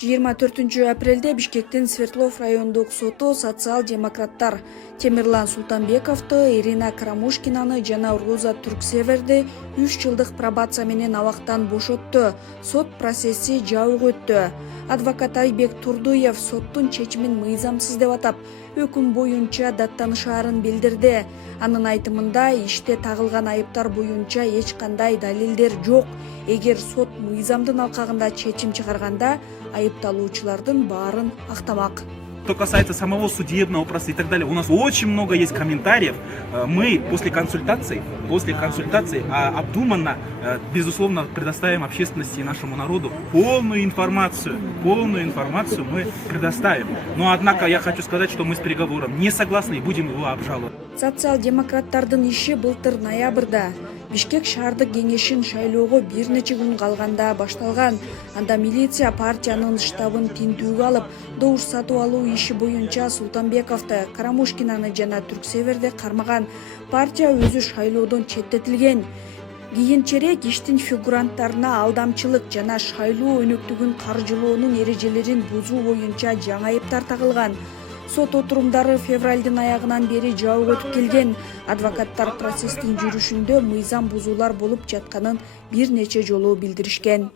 24 апрелде Бишкектин Свердлов райондук соту социал-демократтар Темирлан Султанбековду, Ирина Карамушкинаны жана Роза Түрксеверди 3 жылдык пробация менен абактан бошотту. Сот процесси жабык өттү. Адвокат Айбек Турдуев соттун чечимин мыйзамсыз деп атап, өкүм боюнча даттанышаарын билдирди. Анын айтымында иште тагылган айыптар боюнча эч кандай далилдер жок. Эгер сот мыйзамдын алкагында чечим чыгарганда, айыпталуучулардын баарын актамак. Что касается самого судебного процесса и так далее, у нас очень много есть комментариев. Мы после консультаций обдуманно, безусловно, предоставим общественности и нашему народу полную информацию мы предоставим. Но, однако, я хочу сказать, что мы с переговором не согласны и будем его обжаловать. Социал-демократтардын иши былтыр ноябрда Бишкек шаардык кеңешин шайлоого бир нече күн калганда башталган. Анда милиция партиянын штабын тинтүүгө алып, добуш сатып алуу иши боюнча Султанбековду, Карамушкинаны жана Түрксеверди кармаган. Партия өзү шайлоодон четтетилген. Кийинчерээк иштин фигуранттарына алдамчылык жана шайлоо өнөктүгүн каржылоонун эрежелерин бузуу боюнча жаңы айыптар тагылган. Сот отурумдары февралдын аягынан бери жабык өтүп келген. Адвокаттар процесстин жүрүшүндө мыйзам бузуулар болуп жатканын бир нече жолу билдиришкен.